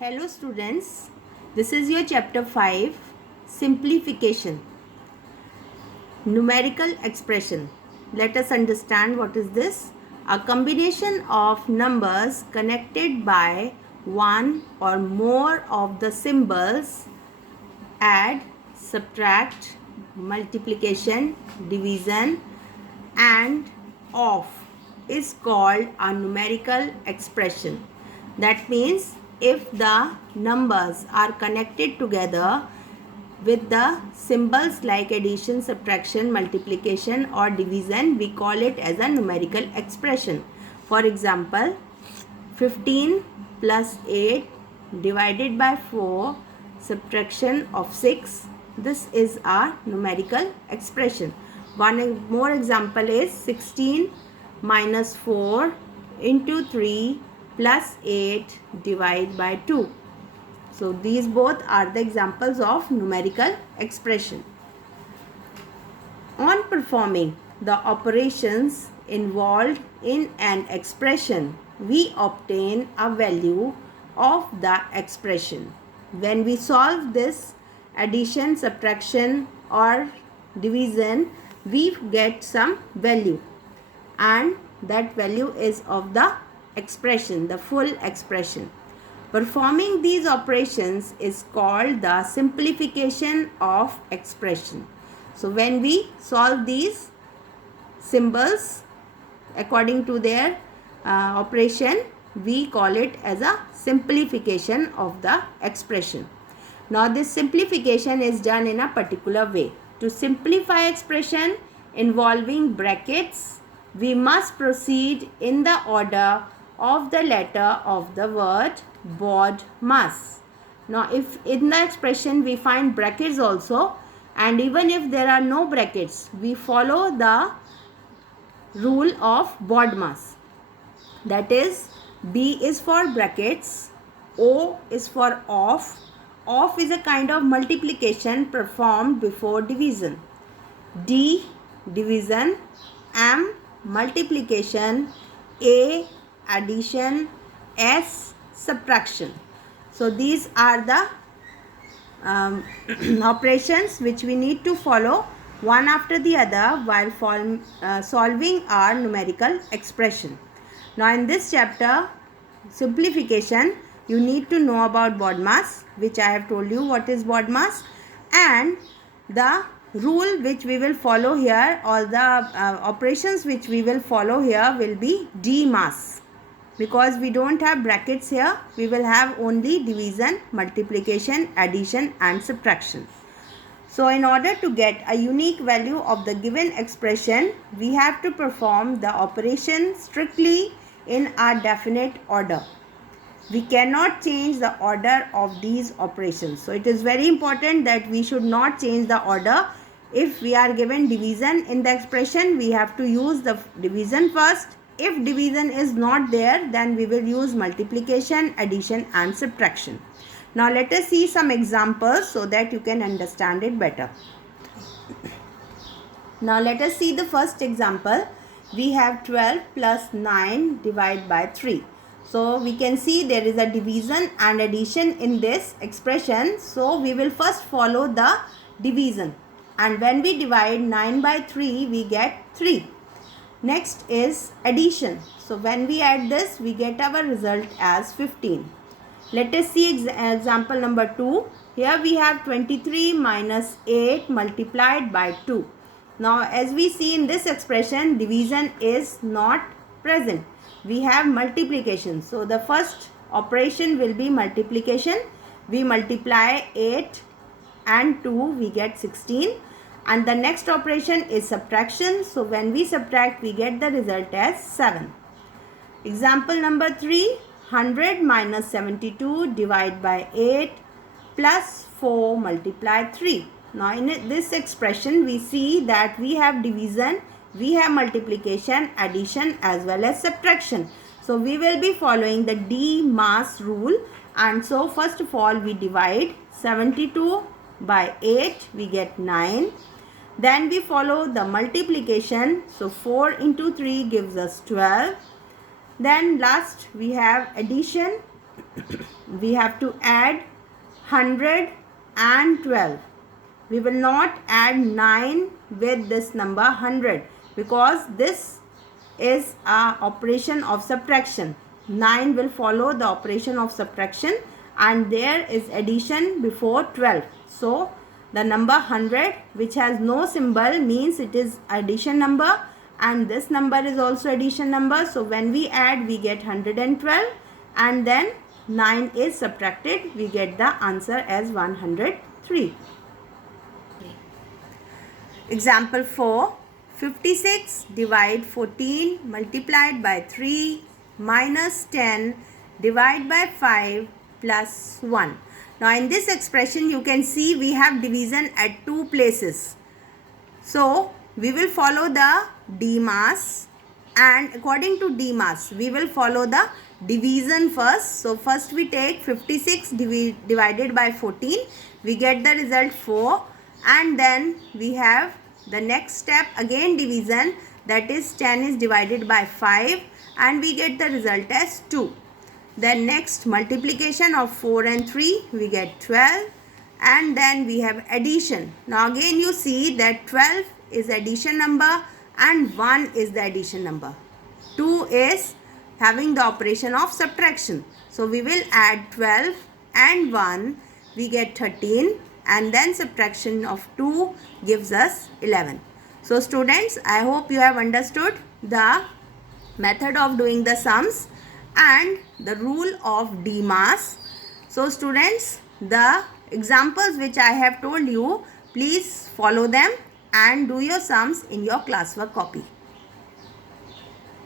Hello students, this is your chapter 5, simplification, numerical expression. Let us understand what is this. A combination of numbers connected by one or more of the symbols add, subtract, multiplication, division and of is called a numerical expression. That means if the numbers are connected together with the symbols like addition, subtraction, multiplication or division, we call it as a numerical expression. For example, 15 plus 8 divided by 4, subtraction of 6. This is a numerical expression. One more example is 16 minus 4 into 3 plus 8 divided by 2. So these both are the examples of numerical expression. On performing the operations involved in an expression, we obtain a value of the expression. When we solve this addition, subtraction or division, we get some value, and that value is of the expression, the full expression. Performing these operations is called the simplification of expression. So when we solve these symbols according to their operation, we call it as a simplification of the expression. Now this simplification is done in a particular way. To simplify expression involving brackets, we must proceed in the order of the letter of the word BODMAS. Now if in the expression we find brackets also, and even if there are no brackets, we follow the rule of BODMAS. That is, B is for brackets, O is for off. Off is a kind of multiplication performed before division. D, division. M, multiplication. A, addition. S, subtraction. So these are the operations which we need to follow one after the other while solving our numerical expression. Now in this chapter, simplification, you need to know about BODMAS, which I have told you what is BODMAS, and the rule which we will follow here, or the operations which we will follow here will be DMAS. Because we don't have brackets here, we will have only division, multiplication, addition and subtraction. So in order to get a unique value of the given expression, we have to perform the operation strictly in a definite order. We cannot change the order of these operations. So it is very important that we should not change the order. If we are given division in the expression, we have to use the division first. If division is not there, then we will use multiplication, addition and subtraction. Now let us see some examples so that you can understand it better. Now let us see the first example. We have 12 plus 9 divided by 3. So we can see there is a division and addition in this expression. So we will first follow the division. And when we divide 9 by 3, we get 3. Next is addition. So when we add this, we get our result as 15. Let us see example number 2. Here we have 23 minus 8 multiplied by 2. Now as we see in this expression, division is not present. We have multiplication. So the first operation will be multiplication. We multiply 8 and 2, we get 16. And the next operation is subtraction. So when we subtract, we get the result as 7. Example number 3. 100 minus 72 divided by 8 plus 4 multiply 3. Now in this expression, we see that we have division, we have multiplication, addition as well as subtraction. So we will be following the DMAS rule. And so first of all, we divide 72 by 8, we get 9. Then we follow the multiplication. So 4 into 3 gives us 12. Then last we have addition. we have to add 100 and 12. We will not add 9 with this number 100 because this is a operation of subtraction. 9 will follow the operation of subtraction and there is addition before 12. So the number 100 which has no symbol means it is addition number, and this number is also addition number. So when we add, we get 112 and then 9 is subtracted, we get the answer as 103. Example 4. 56 divide 14 multiplied by 3 minus 10 divide by 5 plus 1. Now in this expression you can see we have division at two places. So we will follow the DMAS, and according to DMAS we will follow the division first. So first we take 56 divided by 14, we get the result 4, and then we have the next step again division, that is 10 is divided by 5 and we get the result as 2. Then next multiplication of 4 and 3, we get 12, and then we have addition. Now again you see that 12 is addition number and 1 is the addition number. 2 is having the operation of subtraction. So we will add 12 and 1, we get 13, and then subtraction of 2 gives us 11. So students, I hope you have understood the method of doing the sums and the rule of DMAS. So students, the examples which I have told you, please follow them and do your sums in your classwork copy.